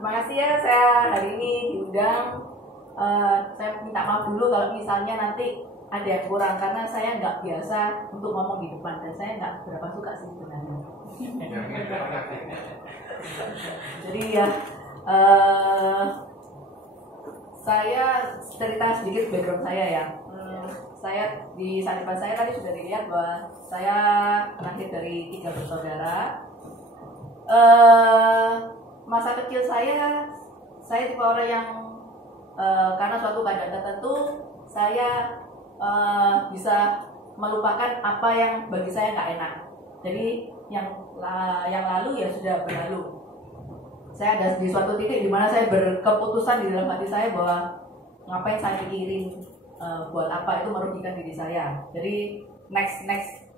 Terima kasih ya, saya hari ini diundang. Saya minta maaf dulu kalau misalnya nanti ada yang kurang, karena saya nggak biasa untuk ngomong di depan dan saya nggak berapa suka sih sebenarnya. Jadi ya, saya cerita sedikit background saya ya. Saya di sanipan saya tadi sudah dilihat bahwa saya lahir dari 3 bersaudara. Masa kecil saya tipe orang yang karena suatu keadaan tertentu saya bisa melupakan apa yang bagi saya nggak enak. Jadi yang lalu ya sudah berlalu. Saya ada di suatu titik di mana saya berkeputusan di dalam hati saya bahwa ngapain saya pikirin buat apa, itu merugikan diri saya. Jadi next.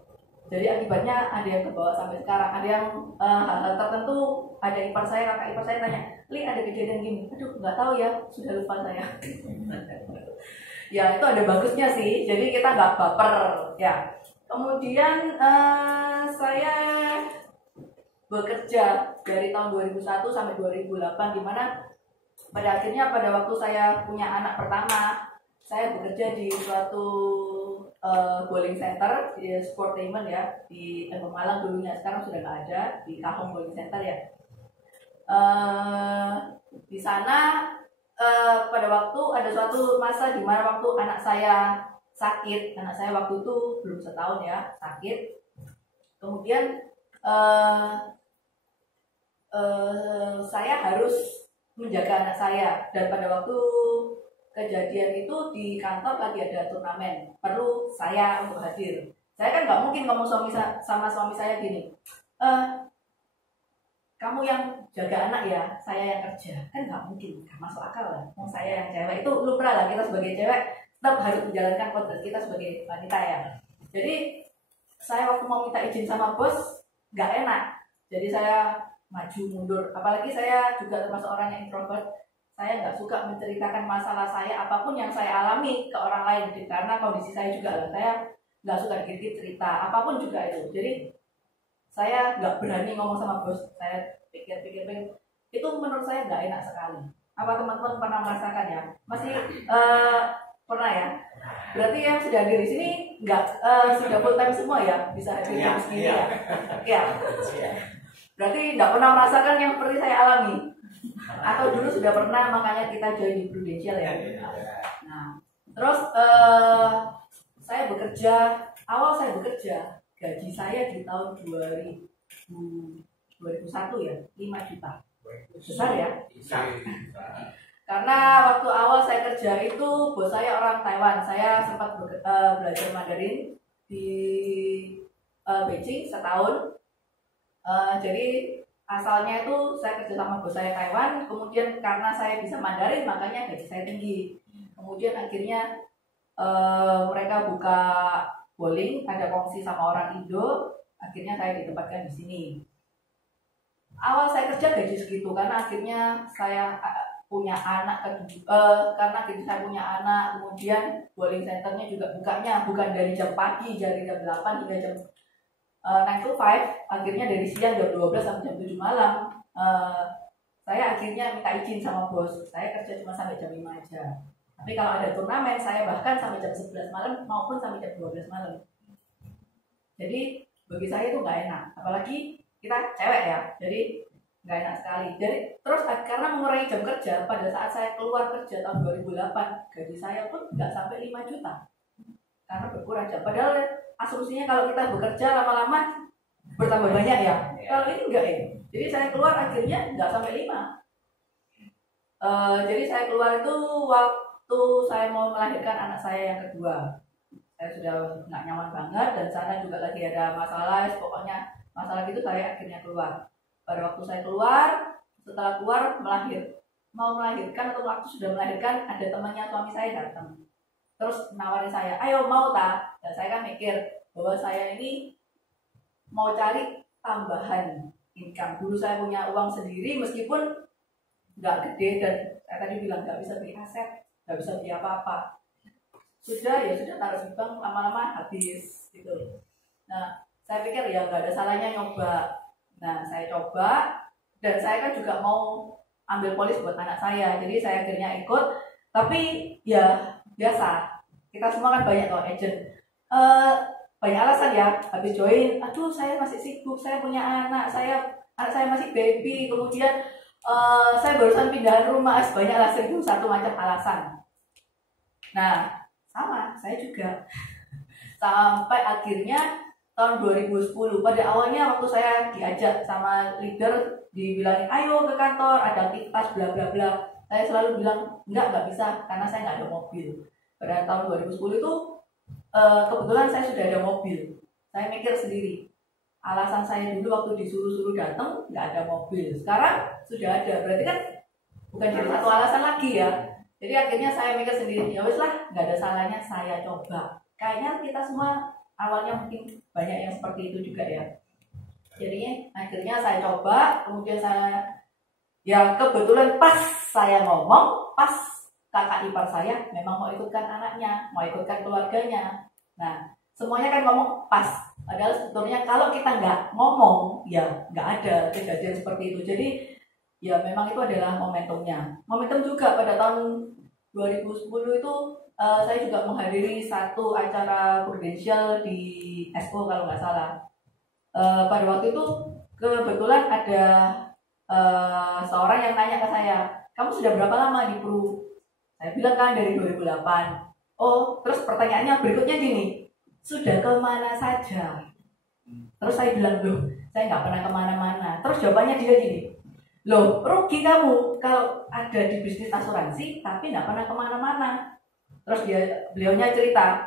Jadi akibatnya ada yang kebawa sampai sekarang. Ada yang hal-hal tertentu, ada ipar saya, kakak ipar saya tanya, "Li, ada kejadian gini." Aduh, nggak tahu ya, sudah lupa saya. Ya itu ada bagusnya sih. Jadi kita nggak baper. Ya. Kemudian saya bekerja dari tahun 2001 sampai 2008, di mana pada akhirnya pada waktu saya punya anak pertama, saya bekerja di suatu bowling center di Sportainment ya, di Malang dulunya, sekarang sudah nggak ada, di Kahong Bowling Center ya. Di sana pada waktu ada suatu masa di mana waktu anak saya sakit, anak saya waktu itu belum setahun ya, sakit. Kemudian saya harus menjaga anak saya, dan pada waktu kejadian itu di kantor lagi ada turnamen, perlu saya untuk hadir. Saya kan nggak mungkin ngomong sama suami saya gini, "Kamu yang jaga anak ya, saya yang kerja." Kan nggak mungkin, nggak masuk akal lah. Mau saya yang cewek, itu lumrah lah, kita sebagai cewek tetap harus menjalankan kodrat kita sebagai wanita ya. Jadi saya waktu mau minta izin sama bos nggak enak, jadi saya maju mundur. Apalagi saya juga termasuk orang yang introvert. Saya nggak suka menceritakan masalah saya, apapun yang saya alami ke orang lain, karena kondisi saya juga lah, saya nggak suka dikit cerita, apapun juga itu. Jadi saya nggak berani ngomong sama bos. Saya pikir-pikir, itu menurut saya nggak enak sekali. Apa teman-teman pernah merasakan ya? Masih pernah ya? Berarti yang sudah hadir di sini nggak sudah full time semua ya, bisa hadir jam segini ya? Ya. Berarti nggak pernah merasakan yang seperti saya alami. Atau dulu sudah pernah, makanya kita join di Prudential ya. Nah, terus saya bekerja, gaji saya di tahun 2001 ya, 5 juta. Besar ya? Karena waktu awal saya kerja itu bos saya orang Taiwan. Saya sempat belajar Mandarin di Beijing setahun. Jadi asalnya itu saya kerja sama bos saya Taiwan, kemudian karena saya bisa Mandarin makanya gaji saya tinggi. Kemudian akhirnya mereka buka bowling, ada kongsi sama orang Indo, akhirnya saya ditempatkan di sini. Awal saya kerja gaji segitu karena akhirnya saya punya anak kemudian bowling centernya juga bukanya bukan dari jam pagi, dari jam 8 hingga jam 9 to 5, akhirnya dari siang jam 12 sampai jam 7 malam. Saya akhirnya minta izin sama bos, saya kerja cuma sampai jam 5 aja. Tapi kalau ada turnamen, saya bahkan sampai jam 11 malam maupun sampai jam 12 malam. Jadi bagi saya itu nggak enak, apalagi kita cewek ya, jadi nggak enak sekali. Jadi terus karena mengurangi jam kerja, pada saat saya keluar kerja tahun 2008, gaji saya pun nggak sampai 5 juta. Karena berkurang jam, padahal asumsinya kalau kita bekerja lama-lama bertambah banyak ya. Kalau ini enggak ya. Jadi saya keluar akhirnya nggak sampai 5. Jadi saya keluar itu waktu saya mau melahirkan anak saya yang kedua. Saya sudah nggak nyaman banget, dan sana juga lagi ada masalah, pokoknya masalah gitu, saya akhirnya keluar. Pada waktu saya keluar, setelah keluar mau melahirkan atau waktu sudah melahirkan, ada temannya suami saya datang. Terus nawarin saya, "Ayo mau tak?" Dan saya kan mikir bahwa saya ini mau cari tambahan income. Dulu saya punya uang sendiri meskipun nggak gede, dan saya tadi bilang nggak bisa beli aset, nggak bisa beli apa-apa. Sudah taruh di bank, lama-lama habis gitu. Nah, saya pikir ya nggak ada salahnya nyoba. Nah, saya coba, dan saya kan juga mau ambil polis buat anak saya. Jadi saya akhirnya ikut. Tapi ya biasa, kita semua kan banyak kok agent. Banyak alasan ya, habis join, aduh saya masih sibuk, saya punya anak saya masih baby, kemudian saya barusan pindahan rumah, banyak alasan itu, satu macam alasan. Nah, sama, saya juga. Sampai akhirnya tahun 2010, pada awalnya waktu saya diajak sama leader, dibilangin ayo ke kantor, ada aktivitas bla bla bla. Saya selalu bilang, enggak bisa, karena saya nggak ada mobil. Pada tahun 2010 itu, kebetulan saya sudah ada mobil. Saya mikir sendiri. Alasan saya dulu waktu disuruh-suruh datang nggak ada mobil. Sekarang sudah ada. Berarti kan bukan jadi satu alasan lagi ya. Jadi akhirnya saya mikir sendiri. Ya wes lah, nggak ada salahnya saya coba. Kayaknya kita semua awalnya mungkin banyak yang seperti itu juga ya. Jadi akhirnya saya coba. Kemudian saya, ya kebetulan pas saya ngomong, pas kakak ipar saya memang mau ikutkan anaknya, mau ikutkan keluarganya. Nah, semuanya kan ngomong pas. Padahal sebetulnya kalau kita nggak ngomong, ya nggak ada kejadian seperti itu. Jadi, ya memang itu adalah momentumnya. Momentum juga pada tahun 2010 itu, saya juga menghadiri satu acara Prudential di SO kalau nggak salah. Pada waktu itu, kebetulan ada seorang yang nanya ke saya, kamu sudah berapa lama di Pru? Saya bilang kan dari 2008. Oh, terus pertanyaannya berikutnya gini, sudah kemana saja? Terus saya bilang, loh, saya nggak pernah kemana-mana. Terus jawabannya dia gini, loh, rugi kamu kalau ada di bisnis asuransi tapi nggak pernah kemana-mana. Terus beliaunya cerita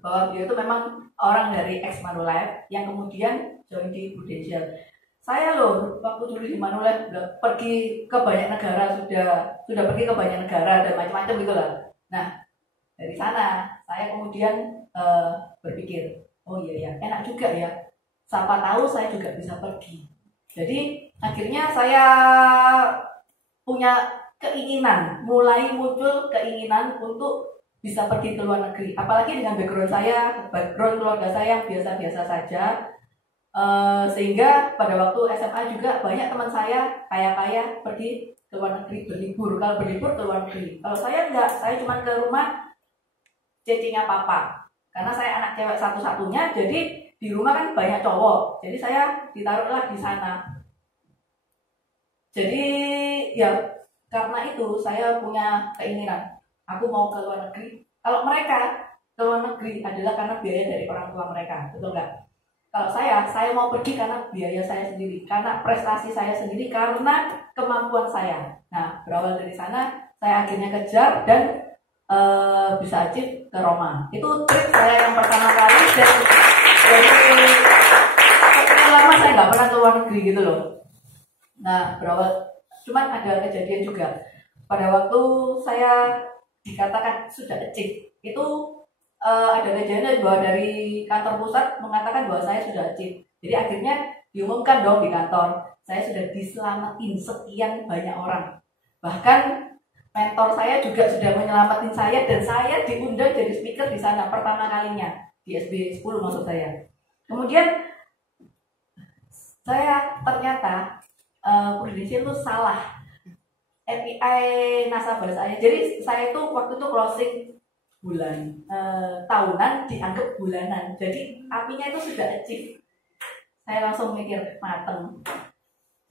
bahwa beliau itu memang orang dari ex Manulife yang kemudian join di Prudential. Saya loh waktu dulu di Manulife pergi ke banyak negara, sudah pergi ke banyak negara dan macam-macam gitu lah. Nah, dari sana saya kemudian berpikir, oh iya ya, enak juga ya, siapa tahu saya juga bisa pergi. Jadi akhirnya saya punya keinginan, mulai muncul keinginan untuk bisa pergi ke luar negeri. Apalagi dengan background keluarga saya yang biasa-biasa saja. Sehingga pada waktu SMA juga banyak teman saya kaya-kaya pergi ke luar negeri berlibur. Kalau berlibur ke luar negeri. Kalau saya enggak, saya cuma ke rumah cecinya papa. Karena saya anak cewek satu-satunya, jadi di rumah kan banyak cowok. Jadi saya ditaruhlah di sana. Jadi ya karena itu saya punya keinginan, aku mau ke luar negeri. Kalau mereka ke luar negeri adalah karena biaya dari orang tua mereka, betul nggak? Kalau saya mau pergi karena biaya saya sendiri, karena prestasi saya sendiri, karena kemampuan saya. Nah, berawal dari sana, saya akhirnya kejar dan bisa achieve ke Roma. Itu trip saya yang pertama kali, dan sekian lama saya nggak pernah ke luar negeri gitu loh. Nah, berawal, cuman ada kejadian juga. Pada waktu saya dikatakan sudah achieve, itu ada kejadian bahwa dari kantor pusat mengatakan bahwa saya sudah achieve. Jadi akhirnya diumumkan dong di kantor, saya sudah diselamatin sekian banyak orang. Bahkan mentor saya juga sudah menyelamatin saya, dan saya diundang jadi speaker di sana pertama kalinya di SB 10 maksud saya. Kemudian saya ternyata Prudential itu salah API nasabah saya. Jadi saya itu waktu itu closing bulan, tahunan dianggap bulanan. Jadi apinya itu sudah achieve. Saya langsung mikir mateng.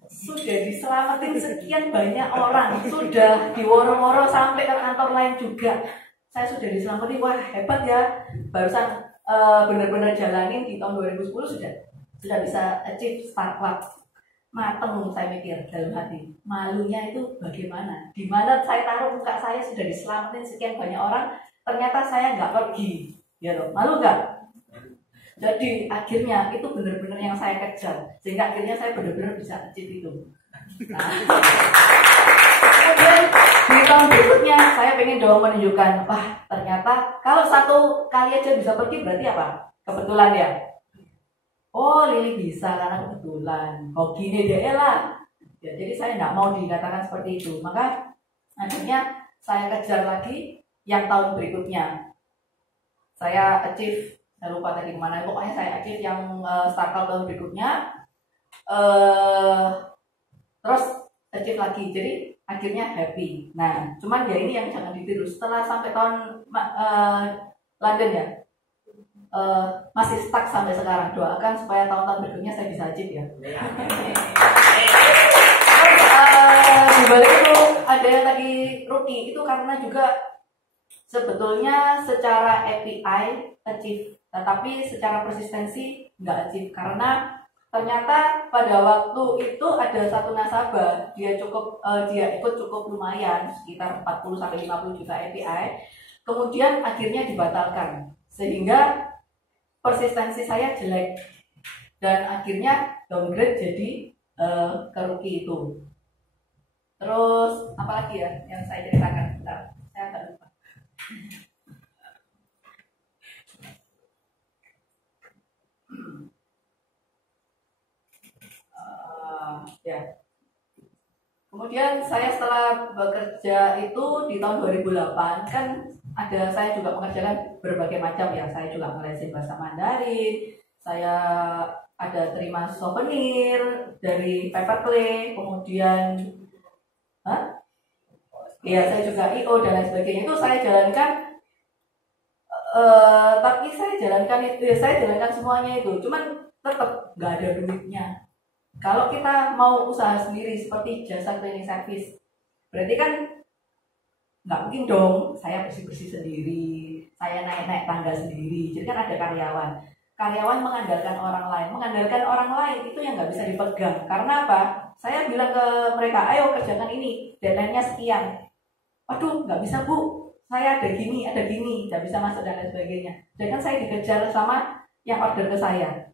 Sudah diselamatin sekian banyak orang, sudah diworo-woro sampai ke kantor lain juga. Saya sudah diselamatin, wah hebat ya. Barusan benar-benar jalanin di tahun 2010 sudah bisa achieve startup. Mateng saya mikir dalam hati. Malunya itu bagaimana? Di mana saya taruh muka saya sudah diselamatin sekian banyak orang, ternyata saya nggak pergi, ya loh, malu nggak? Jadi akhirnya itu benar-benar yang saya kejar, sehingga akhirnya saya benar-benar bisa achieve itu. Nah, kemudian di tahun berikutnya saya pengen dong menunjukkan, wah ternyata kalau satu kali aja bisa pergi berarti apa? Kebetulan ya. Oh Lili bisa karena kebetulan. Oh gini deh lah. Ya, jadi saya nggak mau dikatakan seperti itu. Maka akhirnya saya kejar lagi. Yang tahun berikutnya saya achieve, saya lupa tadi kemana, pokoknya saya achieve yang startup tahun berikutnya. Terus achieve lagi, jadi akhirnya happy. Nah, cuman ya ini yang jangan ditiru. Setelah sampai tahun London ya, masih stuck sampai sekarang. Doakan supaya tahun-tahun berikutnya saya bisa achieve ya. Di balik itu ada yang tadi rookie itu karena juga sebetulnya secara API achieve, tetapi secara persistensi nggak achieve karena ternyata pada waktu itu ada satu nasabah dia ikut cukup lumayan sekitar 40-50 juta API, kemudian akhirnya dibatalkan sehingga persistensi saya jelek dan akhirnya downgrade jadi ke rookie itu. Terus apa lagi ya yang saya ceritakan? Bentar, saya agak lupa. Ya. Kemudian saya setelah bekerja itu di tahun 2008 kan saya juga mengerjakan berbagai macam ya. Saya juga ngelesin bahasa Mandarin. Saya ada terima souvenir dari Paperclay, kemudian ya saya juga IO dan lain sebagainya. Itu saya jalankan, tapi saya jalankan itu ya, saya jalankan semuanya itu. Cuman tetap nggak ada duitnya. Kalau kita mau usaha sendiri seperti jasa cleaning service, berarti kan nggak mungkin dong saya bersih-bersih sendiri, saya naik-naik tangga sendiri. Jadi kan ada karyawan. Karyawan mengandalkan orang lain itu yang nggak bisa dipegang. Karena apa? Saya bilang ke mereka, ayo kerjakan ini, deadline-nya sekian. Waduh, nggak bisa bu, saya ada gini, nggak bisa masuk dan lain sebagainya. Dan kan saya dikejar sama yang order ke saya.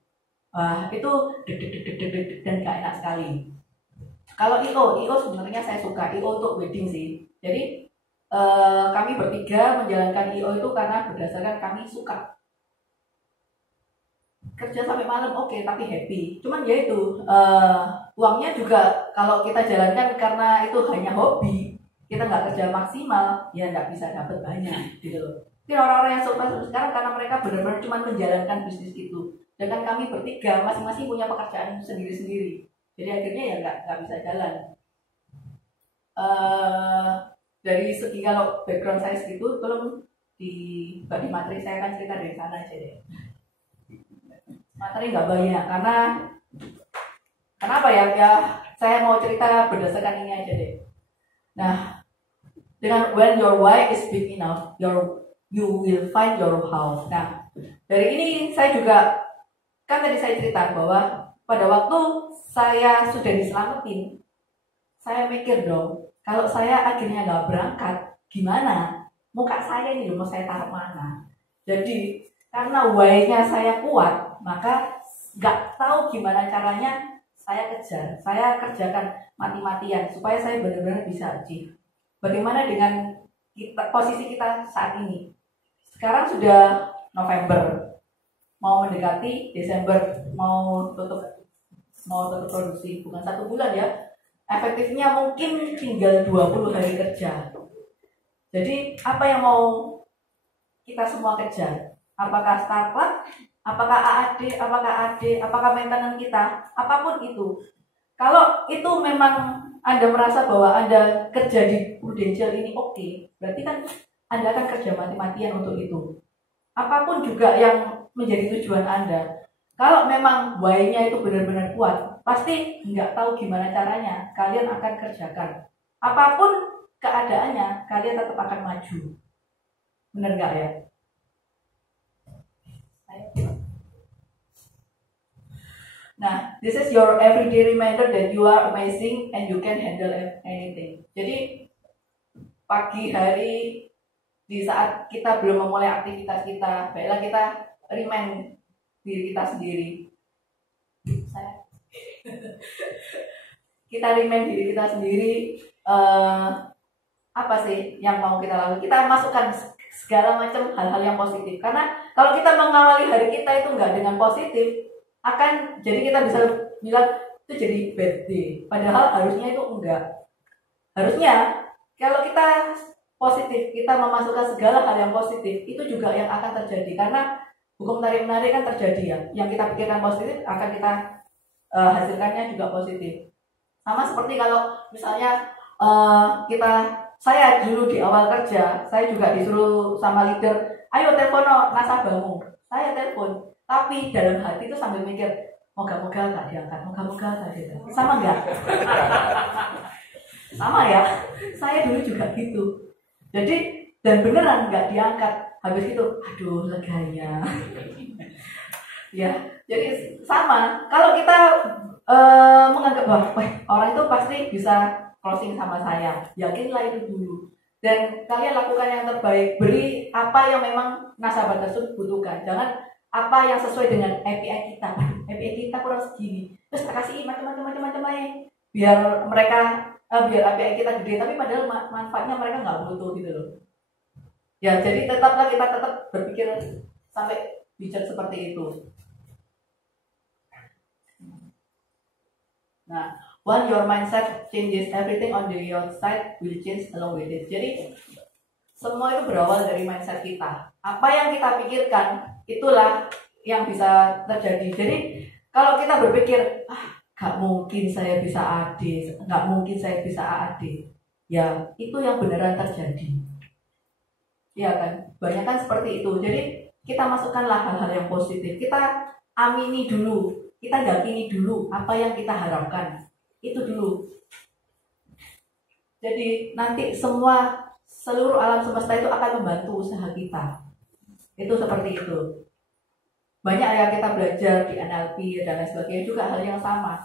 Wah, itu deg dan gak enak sekali. Kalau IO sebenarnya saya suka IO untuk wedding sih. Jadi kami bertiga menjalankan IO itu karena berdasarkan kami suka. Kerja sampai malam oke, tapi happy. Cuman ya itu uangnya juga kalau kita jalankan karena itu hanya hobi, kita nggak kerja maksimal, ya nggak bisa dapat banyak gitu loh. Tapi orang-orang yang sukses sekarang karena mereka benar-benar cuma menjalankan bisnis itu. Dan kami bertiga masing-masing punya pekerjaan sendiri-sendiri, jadi akhirnya ya nggak bisa jalan. Dari segi kalau background saya segitu, tolong bagi materi saya kan cerita dari sana aja deh. Materi nggak banyak karena kenapa ya saya mau cerita berdasarkan ini aja deh. Nah, dengan when your why is big enough, you will find your how. Nah, dari ini saya juga kan tadi saya cerita bahwa pada waktu saya sudah diselamatin, saya mikir dong, kalau saya akhirnya nggak berangkat, gimana? Muka saya ini mau saya taruh mana? Jadi karena why-nya saya kuat, maka nggak tahu gimana caranya saya kejar, saya kerjakan mati-matian supaya saya benar-benar bisa achieve. Bagaimana dengan posisi kita saat ini? Sekarang sudah November. Mau mendekati Desember, mau tutup produksi, bukan 1 bulan ya, efektifnya mungkin tinggal 20 hari kerja. Jadi apa yang mau kita semua kejar? Apakah startup, apakah AAD, apakah maintenance kita, apapun itu. Kalau itu memang Anda merasa bahwa Anda kerja di Prudential ini oke, berarti kan Anda akan kerja mati-matian untuk itu. Apapun juga yang menjadi tujuan Anda. Kalau memang why-nya itu benar-benar kuat, pasti nggak tahu gimana caranya, kalian akan kerjakan. Apapun keadaannya, kalian tetap akan maju. Benar nggak ya? Nah, this is your everyday reminder that you are amazing and you can handle anything. Jadi, pagi hari, di saat kita belum memulai aktivitas kita, baiklah kita remind diri kita sendiri. Kita remind diri kita sendiri apa sih yang mau kita lakukan. Kita masukkan segala macam hal-hal yang positif. Karena kalau kita mengawali hari kita itu enggak dengan positif, akan jadi kita bisa bilang itu jadi bad day. Padahal harusnya itu enggak. Harusnya kalau kita positif, kita memasukkan segala hal yang positif, itu juga yang akan terjadi. Karena hukum tarik-menarik kan terjadi ya. Yang kita pikirkan positif akan kita hasilkannya juga positif. Sama seperti kalau misalnya saya dulu di awal kerja, saya juga disuruh sama leader, ayo telepon nasabahmu. Saya telepon, tapi dalam hati itu sambil mikir, moga-moga nggak diangkat, moga-moga nggak diangkat. Sama nggak? Sama ya, saya dulu juga gitu. Jadi, dan beneran nggak diangkat. Habis itu, aduh leganya. Ya, jadi sama. Kalau kita menganggap bahwa orang itu pasti bisa closing sama saya, yakinlah itu dulu. Dan kalian lakukan yang terbaik, beri apa yang memang nasabah tersebut butuhkan. Jangan apa yang sesuai dengan API kita. API kita kurang segini, terus kita kasih macam-macam biar mereka biar API kita gede, tapi padahal manfaatnya mereka nggak butuh gitu loh. Ya, jadi tetaplah kita tetap berpikir sampai bijak seperti itu. Nah, when your mindset changes, everything on the outside will change along with it. Jadi semua itu berawal dari mindset kita. Apa yang kita pikirkan, itulah yang bisa terjadi. Jadi kalau kita berpikir, gak mungkin saya bisa AD, gak mungkin saya bisa AAD, ya itu yang beneran terjadi. Ya kan, banyak kan seperti itu. Jadi kita masukkanlah hal-hal yang positif. Kita amini dulu, kita yakini dulu apa yang kita harapkan. Itu dulu. Jadi nanti seluruh alam semesta itu akan membantu usaha kita. Itu seperti itu. Banyak yang kita belajar di NLP dan lain sebagainya juga hal yang sama.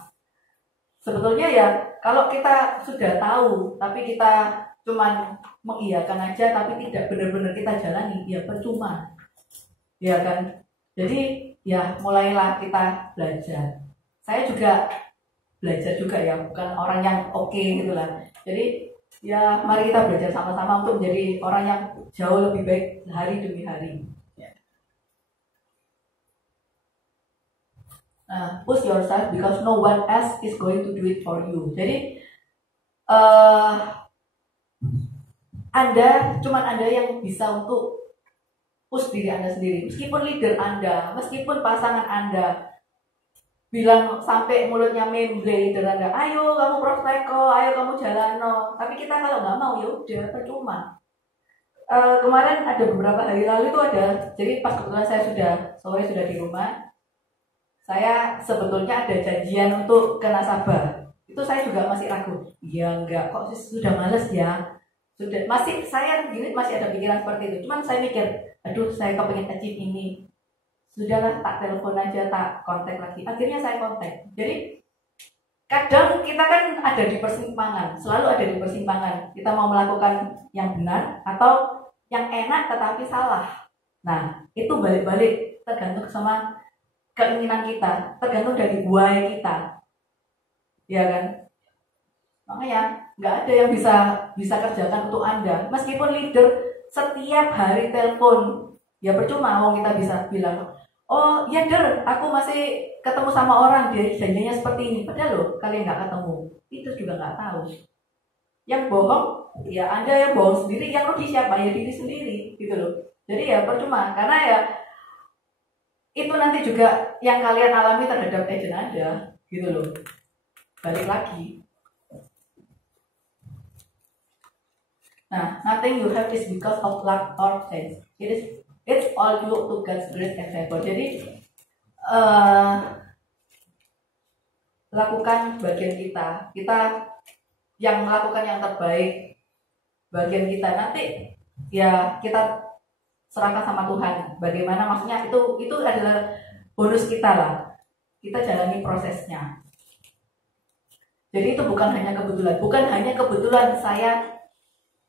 Sebetulnya ya kalau kita sudah tahu tapi kita cuman mengiyakan aja tapi tidak benar-benar kita jalani, ya percuma. Ya kan? Jadi ya mulailah kita belajar. Saya juga belajar juga ya, bukan orang yang oke gitu lah. Jadi ya mari kita belajar sama-sama untuk menjadi orang yang jauh lebih baik hari demi hari. Push yourself because no one else is going to do it for you. Jadi cuman Anda yang bisa untuk push diri Anda sendiri. Meskipun leader Anda, meskipun pasangan Anda bilang sampai mulutnya memble leader Anda, ayo kamu prospek kok, ayo kamu jalan no. Tapi kita kalau nggak mau ya udah percuma. Kemarin ada beberapa hari lalu itu jadi pas kebetulan saya sore sudah di rumah. Saya sebetulnya ada janjian untuk ke nasabah. Itu saya juga masih ragu. Ya enggak, kok sudah males ya. Saya masih ada pikiran seperti itu. Cuman saya mikir, aduh saya kepengen achieve ini. Sudahlah, tak telepon aja, tak kontak lagi. Akhirnya saya kontak. Jadi kadang kita kan ada di persimpangan, selalu ada di persimpangan. Kita mau melakukan yang benar atau yang enak tetapi salah. Nah, itu balik-balik tergantung sama keinginan kita, tergantung dari why kita, ya kan? Makanya nggak ada yang bisa kerjakan untuk Anda. Meskipun leader setiap hari telepon, ya percuma. Wong kita bisa bilang, oh ya der, aku masih ketemu sama orang, dia janjinya seperti ini. Padahal loh, kalian nggak ketemu, itu juga nggak tahu. Yang bohong, ya Anda yang bohong sendiri, yang rugi siapa? Ya diri sendiri, gitu loh. Jadi ya percuma, karena ya itu nanti juga yang kalian alami terhadap agent Anda, gitu loh. Balik lagi. Nah, nothing you have is because of luck or chance. It's all due to God's grace and favor. Jadi lakukan bagian kita. Kita yang melakukan yang terbaik bagian kita. Nanti ya kita serahkan sama Tuhan. Bagaimana maksudnya itu adalah bonus kita lah. Kita jalani prosesnya. Jadi itu bukan hanya kebetulan saya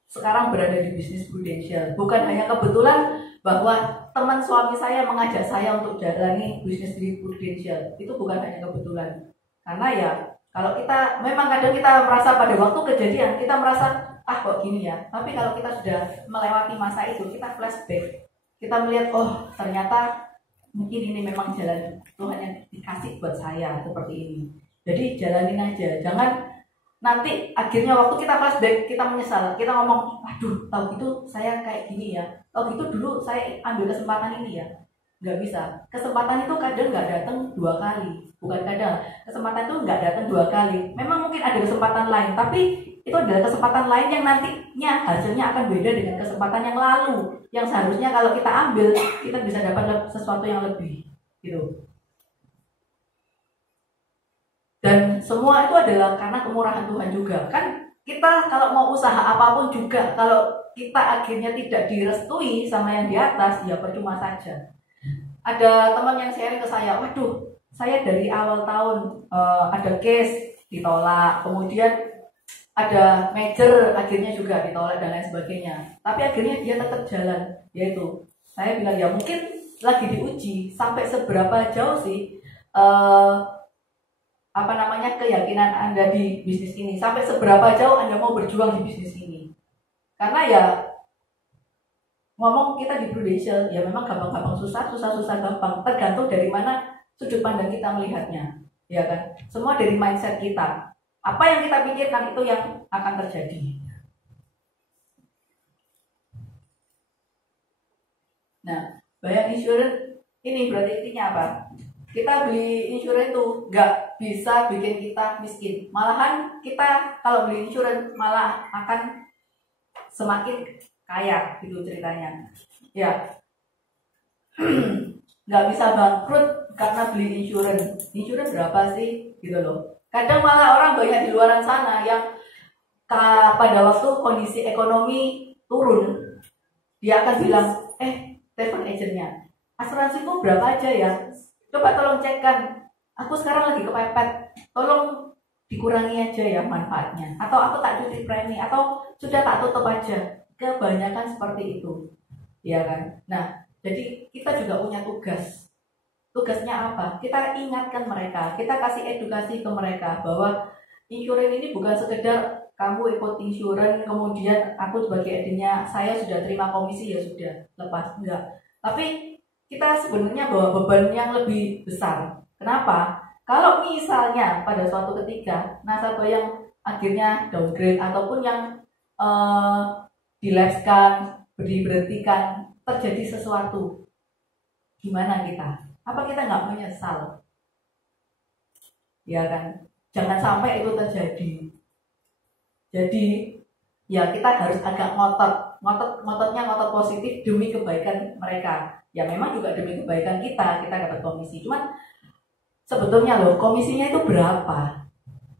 sekarang berada di bisnis Prudential. Bukan hanya kebetulan bahwa teman suami saya mengajak saya untuk jalani bisnis di Prudential. Itu bukan hanya kebetulan. Karena ya kalau kita memang kadang kita merasa pada waktu kejadian kita merasa kok gini ya. Tapi kalau kita sudah melewati masa itu, kita flashback. Kita melihat, oh ternyata mungkin ini memang jalan Tuhan yang dikasih buat saya seperti ini. Jadi jalanin aja. Jangan nanti akhirnya waktu kita flashback, kita menyesal. Kita ngomong, aduh tahu gitu saya kayak gini ya. Tahu gitu dulu saya ambil kesempatan ini ya. Nggak bisa. Kesempatan itu kadang nggak datang 2 kali. bukan kadang, kesempatan itu nggak datang 2 kali. Memang mungkin ada kesempatan lain, tapi itu adalah kesempatan lain yang nantinya hasilnya akan beda dengan kesempatan yang lalu, yang seharusnya kalau kita ambil kita bisa dapat sesuatu yang lebih gitu. Dan semua itu adalah karena kemurahan Tuhan juga. Kan kita kalau mau usaha apapun juga, kalau kita akhirnya tidak direstui sama yang di atas, ya percuma saja. Ada teman yang sharing ke saya, waduh, saya dari awal tahun ada case ditolak, kemudian ada major akhirnya juga ditolak dan lain sebagainya. Tapi akhirnya dia tetap jalan, yaitu saya bilang ya mungkin lagi diuji sampai seberapa jauh sih keyakinan Anda di bisnis ini, sampai seberapa jauh Anda mau berjuang di bisnis ini. Karena ya ngomong kita di Prudential ya memang gampang-gampang susah gampang, tergantung dari mana sudut pandang kita melihatnya, ya kan? Semua dari mindset kita. Apa yang kita pikirkan itu yang akan terjadi. Nah, bayar insurance ini berarti intinya apa? Kita beli insurance itu nggak bisa bikin kita miskin. Malahan kita kalau beli insurance malah akan semakin kaya gitu ceritanya. Ya, nggak bisa bangkrut karena beli insurance. Insurance berapa sih gitu loh. Kadang malah orang banyak di luaran sana yang pada waktu kondisi ekonomi turun, dia akan bilang, telepon agentnya, asuransiku berapa aja ya? Coba tolong cekkan, aku sekarang lagi kepepet, tolong dikurangi aja ya manfaatnya. Atau aku tak cuti premi, atau sudah tak tutup aja. Kebanyakan seperti itu, ya kan? Nah, jadi kita juga punya tugas. Tugasnya apa? Kita ingatkan mereka, kita kasih edukasi ke mereka bahwa insurance ini bukan sekedar kamu ikut insurance kemudian aku sebagai agennya saya sudah terima komisi ya sudah lepas, enggak. Tapi kita sebenarnya bawa beban yang lebih besar. Kenapa? Kalau misalnya pada suatu ketika nasabah yang akhirnya downgrade ataupun yang dilapskan, diberhentikan, terjadi sesuatu, gimana kita? Apa kita nggak menyesal? Ya kan? Jangan sampai itu terjadi. Jadi ya kita harus agak ngototnya ngotot positif demi kebaikan mereka. Ya memang juga demi kebaikan kita dapat komisi. Cuman sebetulnya loh komisinya itu berapa?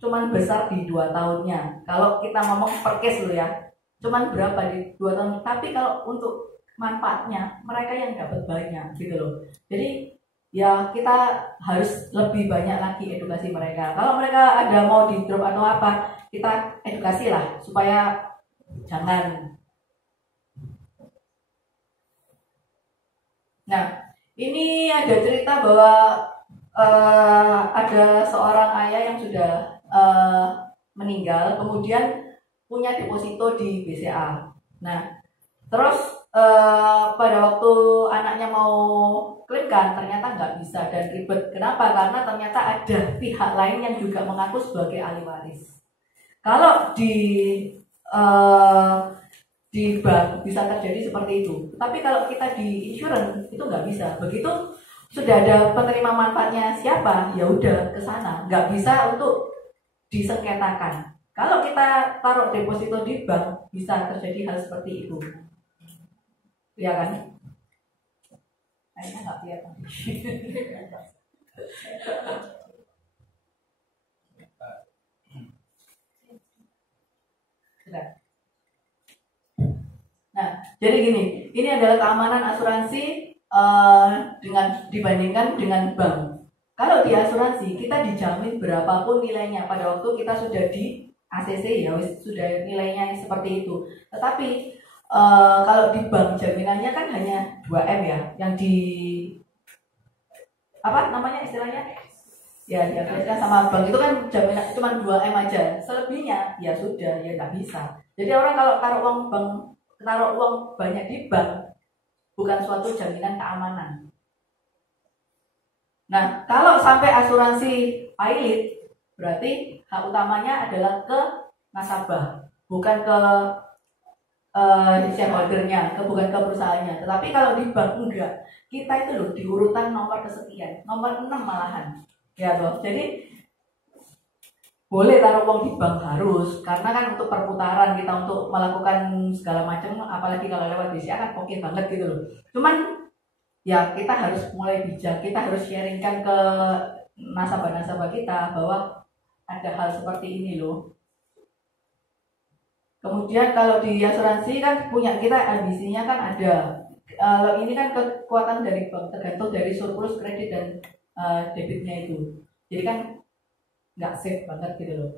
Cuman besar di 2 tahunnya. Kalau kita ngomong per case loh ya, cuman berapa di 2 tahun. Tapi kalau untuk manfaatnya mereka yang dapat banyak gitu loh. Jadi ya kita harus lebih banyak lagi edukasi mereka. Kalau mereka ada mau di drop atau apa, kita edukasi lah supaya jangan. Nah, ini ada cerita bahwa ada seorang ayah yang sudah meninggal, kemudian punya deposito di BCA. Nah, terus pada waktu anaknya mau klaimkan ternyata nggak bisa dan ribet. Kenapa? Karena ternyata ada pihak lain yang juga mengaku sebagai ahli waris. Kalau di bank bisa terjadi seperti itu, tapi kalau kita di insurance itu nggak bisa. Begitu sudah ada penerima manfaatnya siapa, ya udah ke sana. Nggak bisa untuk disengketakan. Kalau kita taruh deposito di bank bisa terjadi hal seperti itu. Ya kan? Kayaknya nggak kelihatan. Nah, jadi gini, ini adalah keamanan asuransi dengan dibandingkan dengan bank. Kalau di asuransi kita dijamin berapapun nilainya pada waktu kita sudah di ACC ya, sudah nilainya seperti itu. Tetapi kalau di bank jaminannya kan hanya 2M ya, yang di apa namanya istilahnya? Ya, sama bank itu kan jaminan cuma 2M aja. Selebihnya ya sudah ya nggak bisa. Jadi orang kalau taruh uang banyak di bank bukan suatu jaminan keamanan. Nah, kalau sampai asuransi pilot berarti hak utamanya adalah ke nasabah, bukan ke shareholdernya, bukan ke perusahaannya. Tetapi kalau di bank enggak, kita itu loh di urutan nomor kesekian, nomor 6 malahan. Ya toh. Jadi boleh taruh uang di bank harus, karena kan untuk perputaran kita untuk melakukan segala macam, apalagi kalau lewat BCA kan oke banget gitu loh. Cuman ya kita harus mulai bijak, kita harus sharingkan ke nasabah-nasabah kita bahwa ada hal seperti ini loh. Kemudian kalau di asuransi kan punya kita ambisinya kan ada. Kalau ini kan kekuatan dari bank tergantung dari surplus kredit dan debitnya itu. Jadi kan nggak safe banget gitu loh.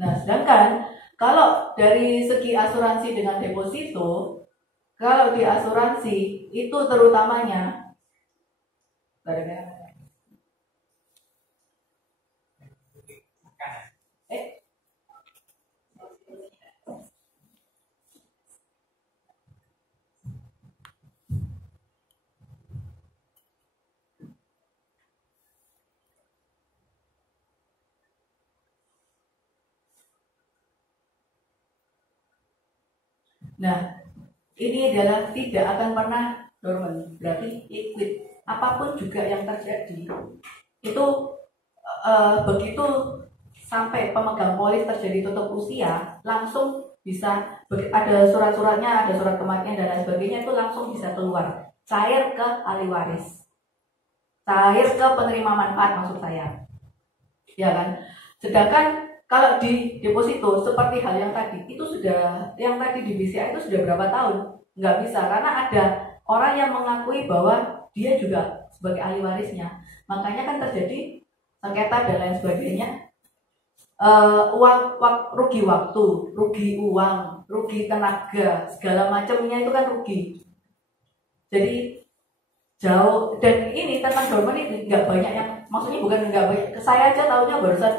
Nah, sedangkan kalau dari segi asuransi dengan deposito, kalau di asuransi itu terutamanya nah, ini adalah tidak akan pernah dormant, berarti liquid. Apapun juga yang terjadi, itu begitu sampai pemegang polis terjadi tutup usia, langsung bisa ada surat-suratnya, ada surat kematian dan lain sebagainya, itu langsung bisa keluar, cair ke ahli waris, cair ke penerima manfaat maksud saya, ya kan. Sedangkan kalau di deposito seperti hal yang tadi itu sudah, yang tadi di BCA itu sudah berapa tahun nggak bisa, karena ada orang yang mengakui bahwa dia juga sebagai ahli warisnya, makanya kan terjadi sengketa dan lain sebagainya. Rugi waktu, rugi uang, rugi tenaga, segala macamnya itu kan rugi. Jadi jauh, dan ini tentang dorman ini nggak banyak yang, maksudnya bukan nggak banyak, saya aja tahunya barusan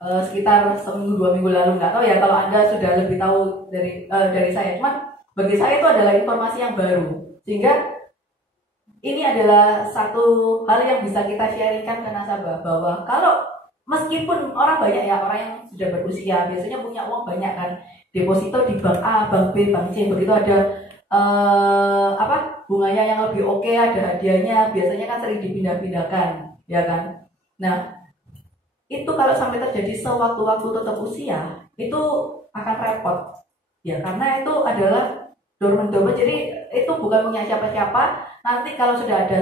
sekitar seminggu 2 minggu lalu, nggak tahu ya kalau Anda sudah lebih tahu dari saya. Cuman bagi saya itu adalah informasi yang baru, sehingga ini adalah satu hal yang bisa kita sharingkan ke nasabah, bahwa kalau meskipun orang banyak ya, orang yang sudah berusia biasanya punya uang banyak kan, deposito di bank A, bank B, bank C, begitu ada bunganya yang lebih oke, ada hadiahnya, biasanya kan sering dipindah-pindahkan, ya kan. Nah, itu kalau sampai terjadi sewaktu-waktu tetap usia, itu akan repot, ya, karena itu adalah dormant. Jadi itu bukan punya siapa-siapa. Nanti kalau sudah ada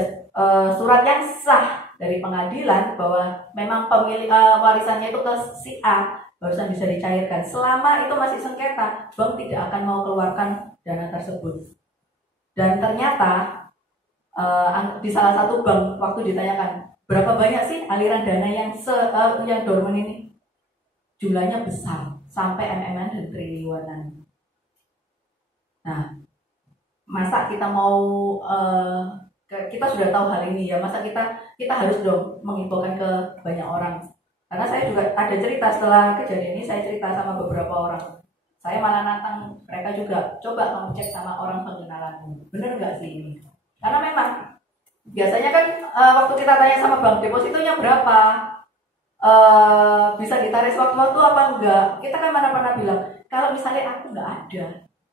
surat yang sah dari pengadilan bahwa memang pemilik warisannya itu ke si A, barusan bisa dicairkan. Selama itu masih sengketa, bank tidak akan mau keluarkan dana tersebut. Dan ternyata di salah satu bank waktu ditanyakan berapa banyak sih aliran dana yang dormant ini, jumlahnya besar sampai MM dan triliunan. Nah, masa kita mau kita sudah tahu hal ini ya, masa kita harus dong menginfokan ke banyak orang. Karena saya juga ada cerita setelah kejadian ini, saya cerita sama beberapa orang. Saya malah nantang mereka juga, coba kamu cek sama orang pengenalanmu, bener nggak sih ini? Karena memang biasanya kan waktu kita tanya sama bank, depositonya berapa, bisa ditarik sewaktu-waktu apa enggak, kita kan mana pernah bilang kalau misalnya aku nggak ada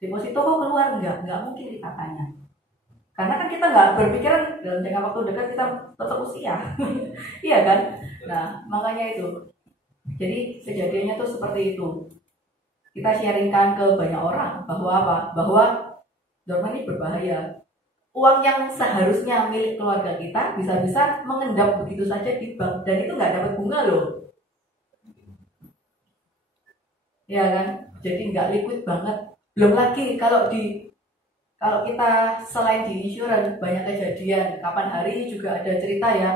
deposito kok keluar, nggak mungkin kita tanya, karena kan kita nggak berpikiran dalam jangka waktu dekat kita tetap usia. Iya kan. Nah, makanya itu, jadi kejadiannya tuh seperti itu. Kita sharingkan ke banyak orang bahwa apa, bahwa dorman ini berbahaya. Uang yang seharusnya milik keluarga kita bisa-bisa mengendap begitu saja di bank, dan itu nggak dapat bunga loh, ya kan. Jadi nggak liquid banget. Belum lagi kalau kita selain di insurance banyak kejadian, kapan hari juga ada cerita ya,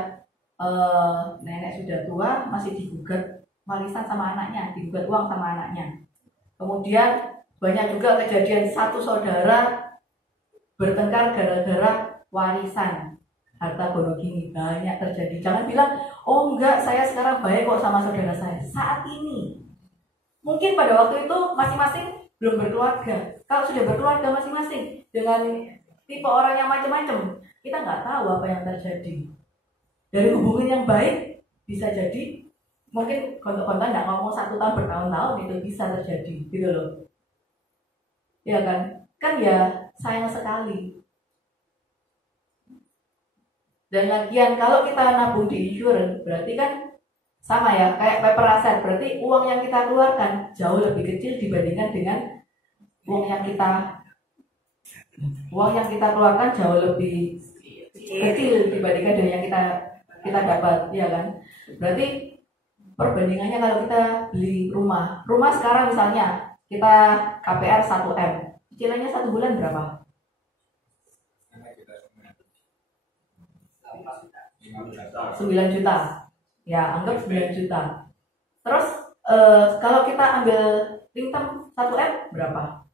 nenek sudah tua masih digugat warisan sama anaknya, digugat uang sama anaknya. Kemudian banyak juga kejadian satu saudara bertengkar gara-gara warisan harta gono gini, banyak terjadi. Jangan bilang oh enggak, saya sekarang baik kok sama saudara saya. Saat ini mungkin pada waktu itu masing-masing belum berkeluarga. Kalau sudah berkeluarga masing-masing dengan tipe orang yang macam-macam, kita nggak tahu apa yang terjadi. Dari hubungan yang baik bisa jadi mungkin kontak-kontak nggak ngomong 1 tahun bertahun-tahun, itu bisa terjadi gitu loh, ya kan. Kan ya sayang sekali. Dan lagian kalau kita nabung di insurance berarti kan sama ya kayak paper aset, berarti uang yang kita keluarkan jauh lebih kecil dibandingkan dengan uang yang kita keluarkan jauh lebih kecil dibandingkan dengan yang kita dapat, ya kan? Berarti perbandingannya kalau kita beli rumah sekarang misalnya kita KPR 1M, cicilannya 1 bulan berapa? 9 juta. Ya, anggap 9 juta. Terus kalau kita ambil income 1M berapa?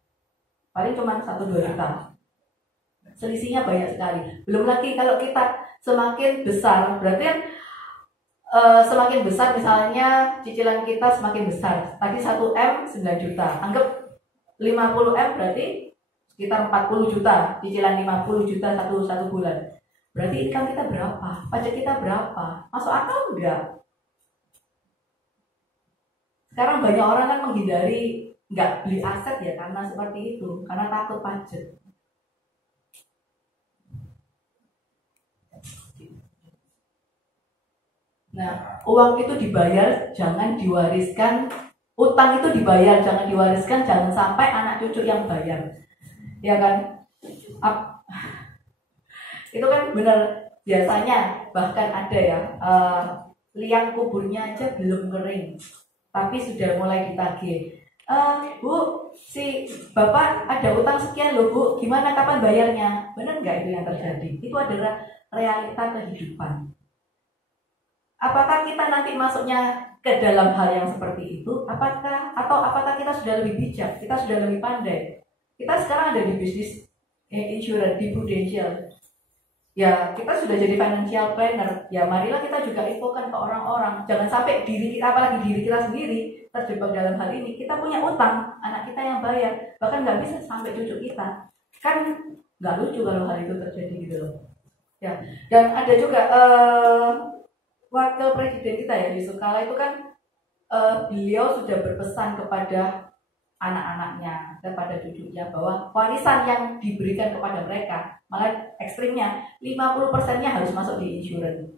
Paling cuma 1-2 juta. Selisihnya banyak sekali. Belum lagi kalau kita semakin besar, berarti kan semakin besar misalnya cicilan kita semakin besar. Tadi 1M 9 juta. Anggap 50M berarti sekitar 40 juta. Cicilan 50 juta satu bulan. Berarti income kita berapa? Pajak kita berapa? Masuk akal enggak? Sekarang banyak orang kan menghindari nggak beli aset ya karena seperti itu, karena takut pajak. Nah, uang itu dibayar, jangan diwariskan. Utang itu dibayar, jangan diwariskan, jangan sampai anak cucu yang bayar. Ya kan? Itu kan benar, biasanya bahkan ada ya liang kuburnya aja belum kering tapi sudah mulai ditagih. Bu, si bapak ada utang sekian loh bu, gimana kapan bayarnya? Benar nggak itu yang terjadi? Itu adalah realita kehidupan. Apakah kita nanti masuknya ke dalam hal yang seperti itu? Apakah kita sudah lebih bijak? Kita sudah lebih pandai? Kita sekarang ada di bisnis insurance, di prudential. Ya, kita sudah jadi financial planner. Ya, marilah kita juga infokan ke orang-orang. Jangan sampai diri kita, apalagi diri kita sendiri, terjebak dalam hal ini. Kita punya utang, anak kita yang bayar. Bahkan nggak bisa sampai cucu kita. Kan nggak lucu kalau hal itu terjadi gitu loh. Ya, dan ada juga wakil presiden kita ya, Yusuf Kala itu kan beliau sudah berpesan kepada anak-anaknya, kepada cucunya bahwa warisan yang diberikan kepada mereka, malah ekstrimnya 50%-nya harus masuk di insurance.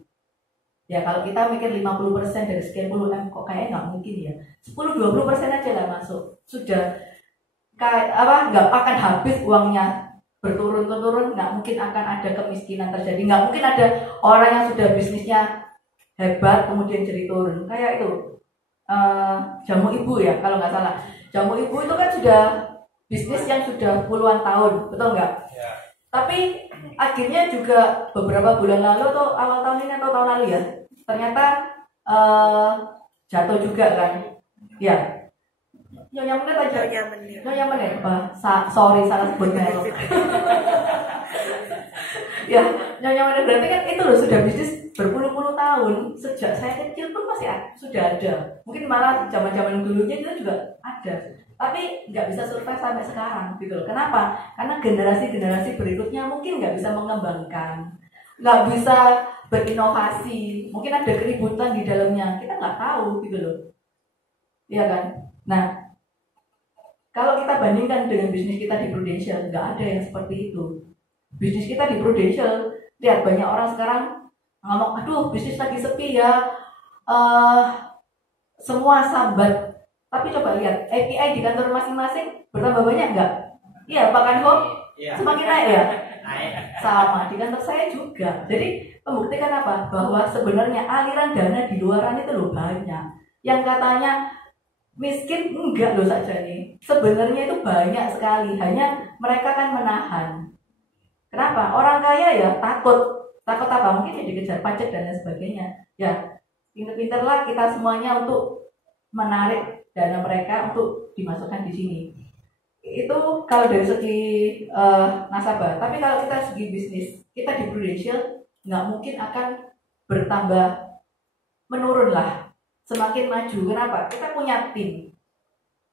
Ya kalau kita mikir 50% dari sekian puluh M kok kayaknya nggak mungkin ya. 10-20% aja lah masuk. Sudah nggak akan habis uangnya, berturun-turun, nggak mungkin akan ada kemiskinan terjadi, nggak mungkin ada orang yang sudah bisnisnya hebat kemudian jadi turun. Kayak itu jamu ibu ya kalau nggak salah. Jamu ibu itu kan sudah bisnis yang sudah puluhan tahun, betul nggak? Ya. Tapi akhirnya juga beberapa bulan lalu atau awal tahun ini atau tahun lalu ya, ternyata jatuh juga kan? Ya. Nyonya Menir aja. Nyonya Menir. Sorry salah sebut merek. Ya, Nyonya Menir berarti kan itu loh sudah bisnis berpuluh-puluh tahun, sejak saya kecil pun masih sudah ada. Mungkin malah zaman-zaman dulunya itu juga ada. Tapi nggak bisa survive sampai sekarang gitu loh. Kenapa? Karena generasi-generasi berikutnya mungkin nggak bisa mengembangkan, nggak bisa berinovasi, mungkin ada keributan di dalamnya, kita nggak tahu gitu loh. Iya kan? Nah, kalau kita bandingkan dengan bisnis kita di Prudential, nggak ada yang seperti itu. Bisnis kita di Prudential, lihat banyak orang sekarang ngomong, aduh bisnis lagi sepi ya, semua sambat. Tapi coba lihat, API di kantor masing-masing bertambah banyak nggak? Iya, Pak Kanho? Iya. Semakin naik ya? Naik. Sama, di kantor saya juga. Jadi membuktikan apa? Bahwa sebenarnya aliran dana di luaran itu loh banyak. Yang katanya miskin, enggak loh saja nih. Sebenarnya itu banyak sekali, hanya mereka kan menahan. Kenapa? Orang kaya ya takut apa? Mungkin ya dikejar pajak dan lain sebagainya. Ya, pinter-pinterlah kita semuanya untuk menarik dana mereka untuk dimasukkan di sini. Itu kalau dari segi nasabah. Tapi kalau kita segi bisnis, kita di Prudential nggak mungkin akan bertambah, menurun lah. Semakin maju. Kenapa? Kita punya tim,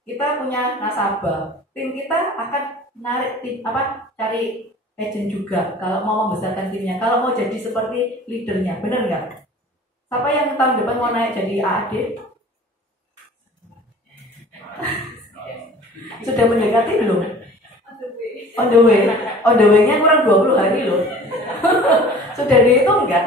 kita punya nasabah. Tim kita akan narik tim cari agent juga. Kalau mau membesarkan timnya, kalau mau jadi seperti leadernya, benar nggak? Siapa yang tahun depan mau naik jadi AAD? Sudah mendekati belum? On the way. On the way-nya kurang 20 hari loh. Sudah dihitung enggak?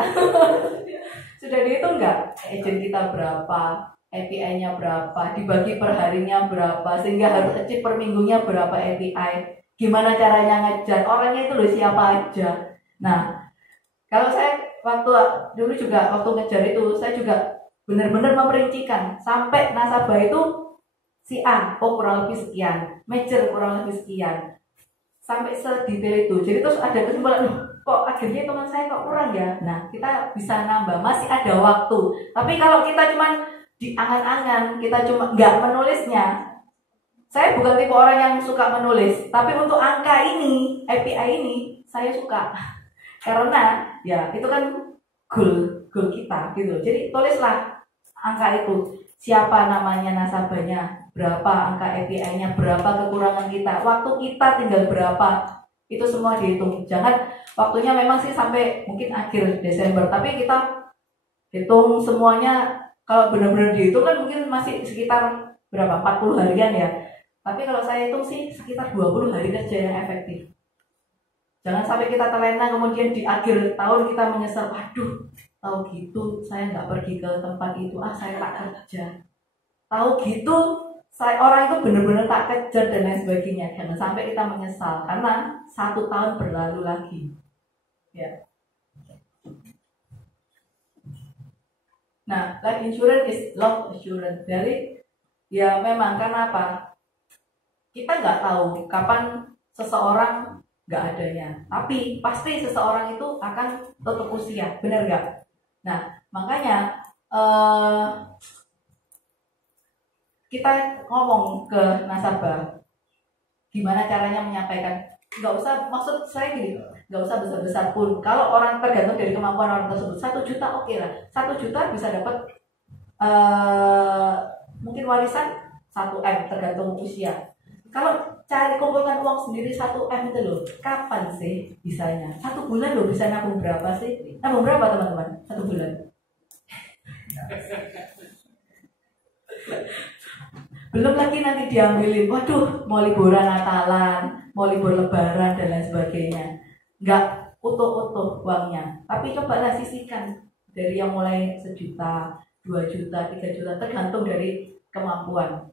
Sudah dihitung enggak? Agent kita berapa? API-nya berapa? Dibagi per harinya berapa? Sehingga harus achieve per minggunya berapa API? Gimana caranya ngejar? Orangnya itu loh siapa aja. Nah, kalau saya waktu dulu juga waktu ngejar itu saya juga benar-benar memperincikan sampai nasabah itu si A, oh kurang lebih sekian, major kurang lebih sekian, sampai sedetail itu. Jadi terus ada kesimpulan, loh kok akhirnya teman saya kok kurang ya. Nah kita bisa nambah, masih ada waktu. Tapi kalau kita cuma di angan-angan, kita cuma nggak menulisnya. Saya bukan tipe orang yang suka menulis, tapi untuk angka ini, API ini saya suka. Karena ya itu kan goal kita gitu. Jadi tulislah angka itu, siapa namanya nasabahnya, berapa angka API-nya, berapa kekurangan kita, waktu kita tinggal berapa, itu semua dihitung. Jangan waktunya memang sih sampai mungkin akhir Desember, tapi kita hitung semuanya. Kalau benar-benar dihitung kan mungkin masih sekitar berapa, 40 harian ya. Tapi kalau saya hitung sih sekitar 20 hari kerja yang efektif. Jangan sampai kita terlena kemudian di akhir tahun kita menyesal, aduh tahu gitu saya nggak pergi ke tempat itu, saya tak kerja. Tahu gitu saya orang itu benar-benar tak kejar dan lain sebagainya. Jangan sampai kita menyesal karena 1 tahun berlalu lagi. Ya. Nah, life insurance is love insurance. Dari ya memang karena apa? Kita nggak tahu kapan seseorang nggak adanya, tapi pasti seseorang itu akan tetap usia, benar nggak? Nah, makanya kita ngomong ke nasabah, gimana caranya menyampaikan. Nggak usah, maksud saya gini, nggak usah besar-besar pun. Kalau orang tergantung dari kemampuan orang tersebut, 1 juta oke lah. 1 juta bisa dapat mungkin warisan 1 M tergantung usia. Kalau cari kumpulkan uang sendiri 1 M itu loh, kapan sih bisanya? 1 bulan loh bisa nabung berapa sih? Nabung berapa teman-teman? 1 bulan? Belum lagi nanti diambilin, waduh mau liburan Natalan, mau libur Lebaran dan lain sebagainya. Nggak utuh-utuh uangnya, tapi cobalah sisihkan dari yang mulai 1 juta, 2 juta, 3 juta, tergantung dari kemampuan.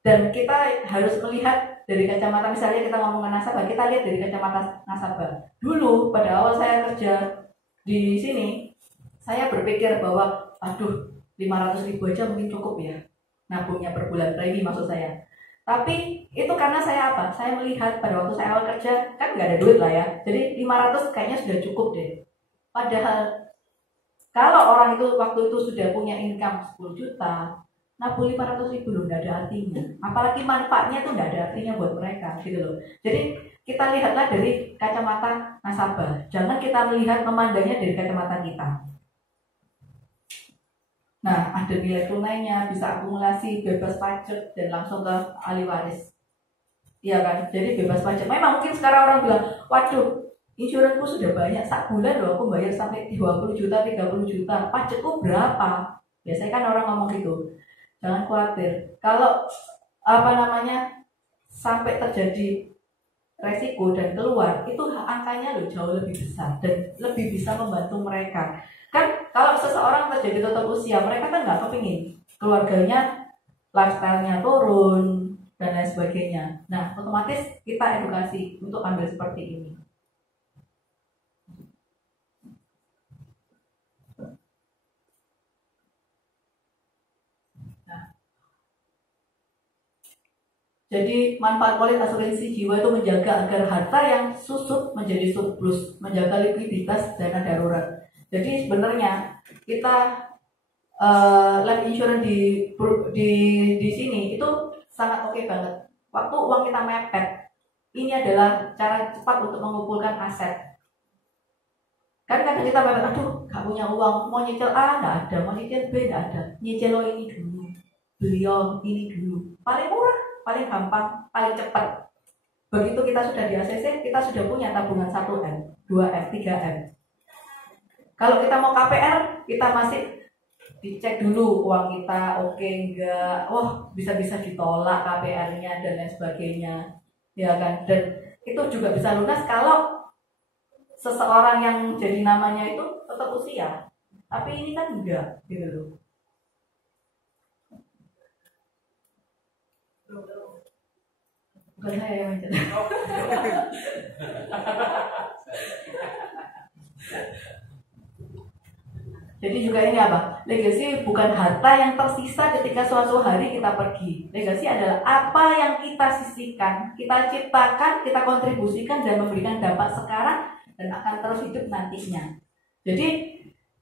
Dan kita harus melihat dari kacamata, misalnya kita ngomongin nasabah, kita lihat dari kacamata nasabah. Dulu pada awal saya kerja di sini, saya berpikir bahwa aduh 500.000 aja mungkin cukup ya nabungnya per bulan, premi maksud saya. Tapi itu karena saya apa? Saya melihat pada waktu saya awal kerja kan nggak ada duit lah ya, jadi 500 kayaknya sudah cukup deh. Padahal kalau orang itu waktu itu sudah punya income 10 juta, nabung 500.000 loh, nggak ada artinya. Apalagi manfaatnya tuh nggak ada artinya buat mereka gitu loh. Jadi kita lihatlah dari kacamata nasabah, jangan kita melihat memandangnya dari kacamata kita. Nah, ada nilai tunainya, bisa akumulasi, bebas pajak, dan langsung ke ahli waris. Iya kan? Jadi bebas pajak. Memang mungkin sekarang orang bilang, waduh, insuransiku sudah banyak, sak bulan loh aku bayar sampai 20 juta, 30 juta. Pajakku berapa? Biasanya kan orang ngomong gitu. Jangan khawatir. Kalau sampai terjadi resiko dan keluar, itu angkanya loh jauh lebih besar dan lebih bisa membantu mereka. Kan kalau seseorang terjadi tutup usia, mereka kan nggak kepingin keluarganya lifestyle-nya turun dan lain sebagainya. Nah, otomatis kita edukasi untuk ambil seperti ini. Jadi manfaat polis asuransi jiwa itu menjaga agar harta yang susut menjadi surplus, menjaga likuiditas dana darurat. Jadi sebenarnya kita life insurance di sini itu sangat oke banget. Waktu uang kita mepet, ini adalah cara cepat untuk mengumpulkan aset. Kan kadang kita mepet, aduh gak punya uang, mau nyicil A nggak ada, mau nyicil B nggak ada, nyicil ini dulu, beliau ini dulu, paling murah, paling gampang, paling cepat. Begitu kita sudah di ACC, kita sudah punya tabungan 1M, 2M, 3M. Kalau kita mau KPR, kita masih dicek dulu uang kita oke enggak, bisa ditolak KPR-nya dan lain sebagainya, ya kan. Dan itu juga bisa lunas kalau seseorang yang jadi namanya itu tetap usia. Tapi ini kan enggak gitu loh. Bukan saya yang mencetak. Jadi juga ini apa? Legasi bukan harta yang tersisa ketika suatu hari kita pergi. Legasi adalah apa yang kita sisihkan, kita ciptakan, kita kontribusikan dan memberikan dampak sekarang dan akan terus hidup nantinya. Jadi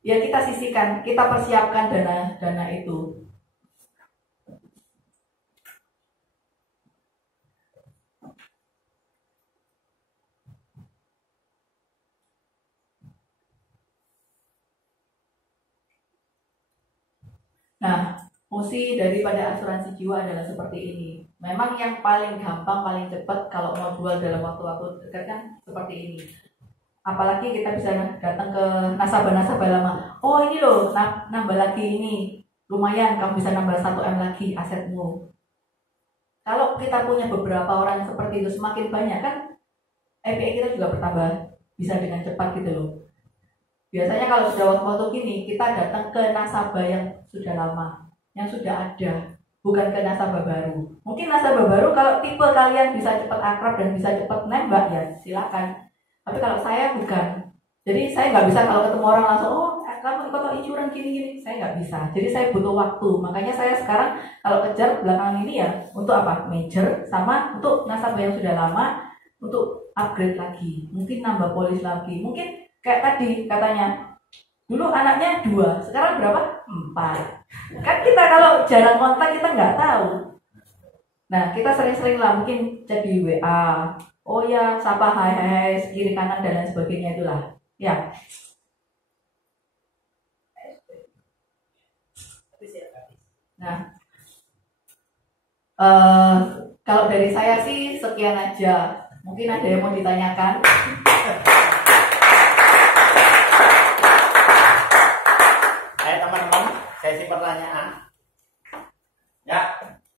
ya kita sisihkan, kita persiapkan dana itu. Nah, fungsi daripada asuransi jiwa adalah seperti ini. Memang yang paling gampang, paling cepat kalau mau jual dalam waktu-waktu dekat kan seperti ini. Apalagi kita bisa datang ke nasabah-nasabah lama. Oh ini loh, nambah lagi ini. Lumayan, kamu bisa nambah 1M lagi asetmu. Kalau kita punya beberapa orang seperti itu semakin banyak kan, EPI kita juga bertambah bisa dengan cepat gitu loh. Biasanya kalau sudah waktu-waktu gini, kita datang ke nasabah yang sudah lama, yang sudah ada, bukan ke nasabah baru. Mungkin nasabah baru kalau tipe kalian bisa cepat akrab dan bisa cepat nembak ya silakan. Tapi kalau saya bukan, jadi saya nggak bisa kalau ketemu orang langsung, oh kamu ikut insurans gini-gini, saya nggak bisa. Jadi saya butuh waktu. Makanya saya sekarang kalau kejar belakangan ini ya untuk apa? Major sama untuk nasabah yang sudah lama untuk upgrade lagi, mungkin nambah polis lagi, mungkin kayak tadi katanya dulu anaknya 2, sekarang berapa? 4. Kan kita kalau jarang kontak kita nggak tahu. Nah kita sering-sering lah mungkin chat di WA, oh ya sapa hai kiri kanan dan lain sebagainya itulah ya. Nah kalau dari saya sih sekian aja. Mungkin ada yang mau ditanyakan. Ayo teman-teman, sesi pertanyaan.